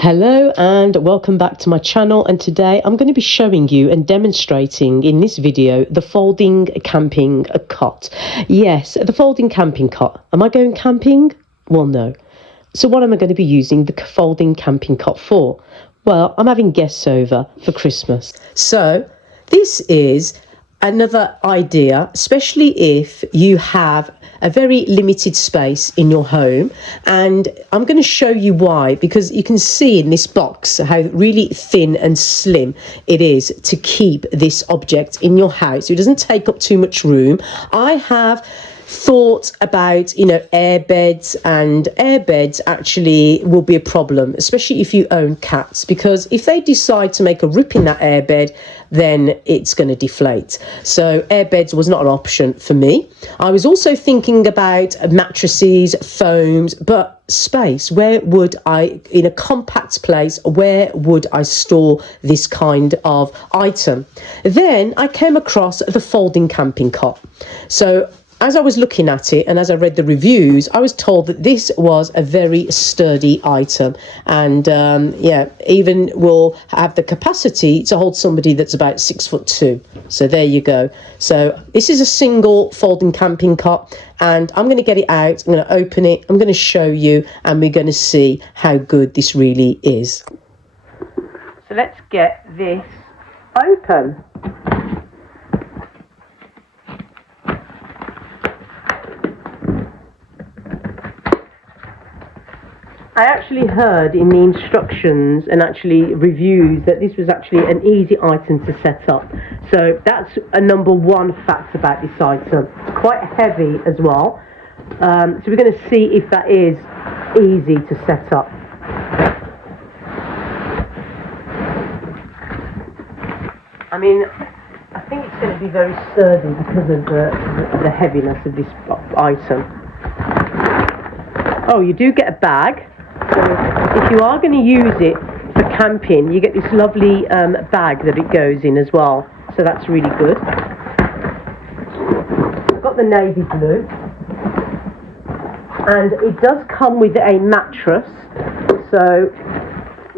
Hello and welcome back to my channel, and today I'm going to be showing you and demonstrating in this video the folding camping cot. Yes, the folding camping cot. Am I going camping? Well, no. So what am I going to be using the folding camping cot for? Well, I'm having guests over for Christmas. So this is another idea, especially if you have a very limited space in your home, and I'm going to show you why, because you can see in this box how really thin and slim it is to keep this object in your house. It doesn't take up too much room. I have thought about, air beds, and air beds actually will be a problem, especially if you own cats, because if they decide to make a rip in that air bed, then it's going to deflate. So air beds was not an option for me. I was also thinking about mattresses, foams, but space. Where would I, in a compact place, where would I store this kind of item? Then I came across the folding camping cot. So as I was looking at it and as I read the reviews, I was told that this was a very sturdy item, and even will have the capacity to hold somebody that's about 6'2". So there you go. So this is a single folding camping cot, and I'm going to get it out. I'm going to open it. I'm going to show you, and we're going to see how good this really is. So let's get this open. I actually heard in the instructions and actually reviews that this was actually an easy item to set up. So that's a number one fact about this item. It's quite heavy as well. So we're going to see if that is easy to set up. I mean, I think it's going to be very sturdy because of the heaviness of this item. Oh, you do get a bag. So if you are going to use it for camping, you get this lovely bag that it goes in as well. So that's really good. I've got the navy blue. And it does come with a mattress. So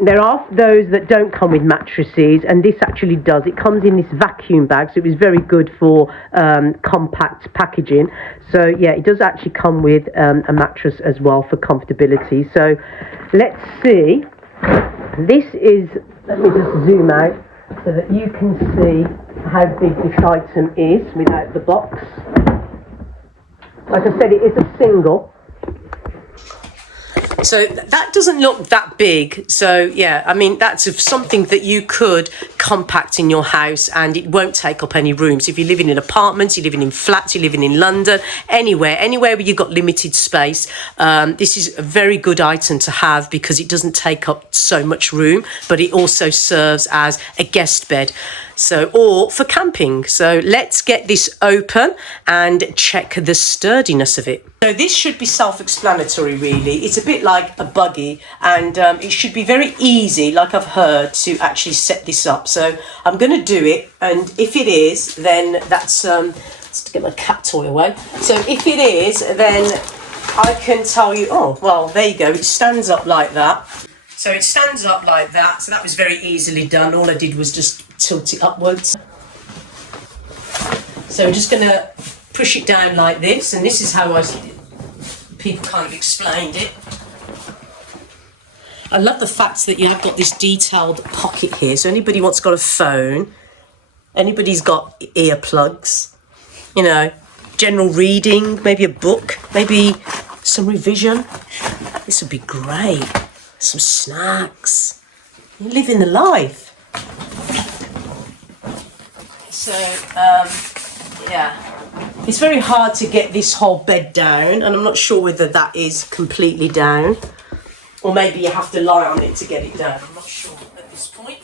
there are those that don't come with mattresses, and this actually does. It comes in this vacuum bag, so it was very good for compact packaging. So yeah, it does actually come with a mattress as well for comfortability. So let's see. This is, let me just zoom out so that you can see how big this item is without the box. Like I said, it is a single. So that doesn't look that big. So yeah, I mean, that's something that you could compact in your house and it won't take up any room. So if you're living in apartments, you're living in flats, you're living in London, anywhere where you've got limited space, this is a very good item to have because it doesn't take up so much room, but it also serves as a guest bed. So, or for camping. So let's get this open and check the sturdiness of it. So this should be self-explanatory, really. It's a bit like a buggy, and it should be very easy, like I've heard, to actually set this up. So I'm going to do it, and if it is, then that's let's get my cat toy away. So if it is, then I can tell you, oh, well, there you go. It stands up like that. So it stands up like that. So that was very easily done. All I did was just tilt it upwards. So I'm just going to push it down like this, and this is how people kind of explained it. I love the fact that you have got this detailed pocket here. So anybody wants got a phone, anybody's got earplugs, general reading, maybe a book, maybe some revision. This would be great. Some snacks. You're living the life. So, yeah. It's very hard to get this whole bed down, and I'm not sure whether that is completely down. Or maybe you have to lie on it to get it down. I'm not sure at this point.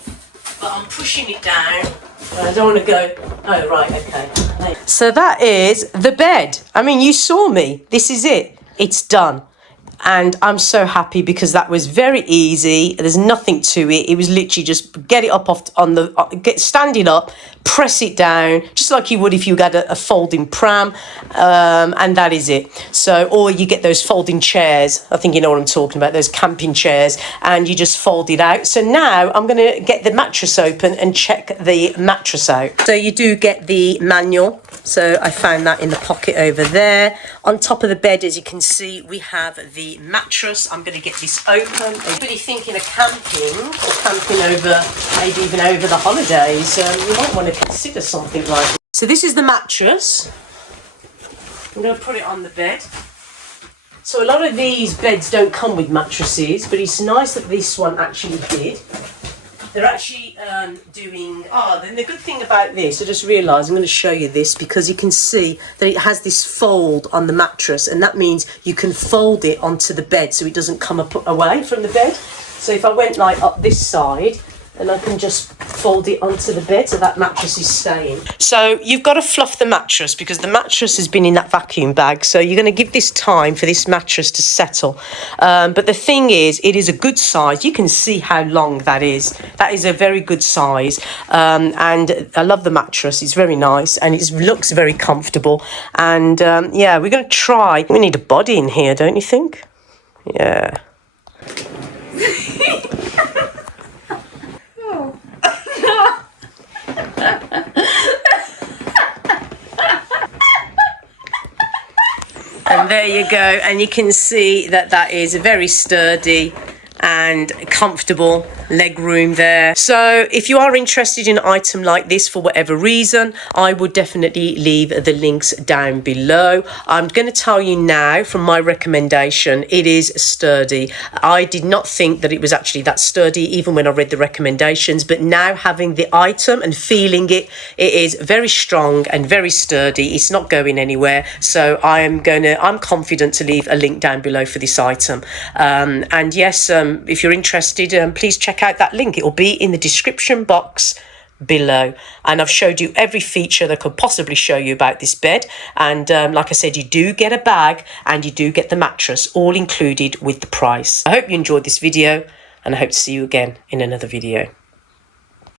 But I'm pushing it down. I don't want to go... Oh, right, okay. So that is the bed. I mean, you saw me. This is it. It's done. And I'm so happy because that was very easy. There's nothing to it. It was literally just get it up off on the get standing up, press it down, just like you would if you had a folding pram, and that is it. So, or you get those folding chairs. I think you know what I'm talking about. Those camping chairs, and you just fold it out. So now I'm going to get the mattress open and check the mattress out. So you do get the manual. So I found that in the pocket over there. On top of the bed, as you can see, we have the mattress. I'm going to get this open. Anybody thinking of camping or camping over, maybe even over the holidays, you might want to consider something like this. So this is the mattress. I'm going to put it on the bed. So a lot of these beds don't come with mattresses, but it's nice that this one actually did. They're actually doing, then the good thing about this, I just realised I'm going to show you this because you can see that it has this fold on the mattress, and that means you can fold it onto the bed so it doesn't come up away from the bed. So if I went like up this side, and I can just fold it onto the bed so that mattress is staying. So you've got to fluff the mattress because the mattress has been in that vacuum bag. So you're going to give this time for this mattress to settle. But the thing is, it is a good size. You can see how long that is. That is a very good size. And I love the mattress. It's very nice and it looks very comfortable. And yeah, we're going to try. We need a body in here, don't you think? Yeah. And there you go, and you can see that that is very sturdy and comfortable leg room there. So if you are interested in an item like this for whatever reason, I would definitely leave the links down below. I'm going to tell you now from my recommendation, it is sturdy. I did not think that it was actually that sturdy even when I read the recommendations, but now having the item and feeling it, it is very strong and very sturdy. It's not going anywhere. So I'm confident to leave a link down below for this item. And yes, if you're interested, please check out that link. It will be in the description box below, and I've showed you every feature that could possibly show you about this bed. And like I said, you do get a bag and you do get the mattress all included with the price. I hope you enjoyed this video, and I hope to see you again in another video.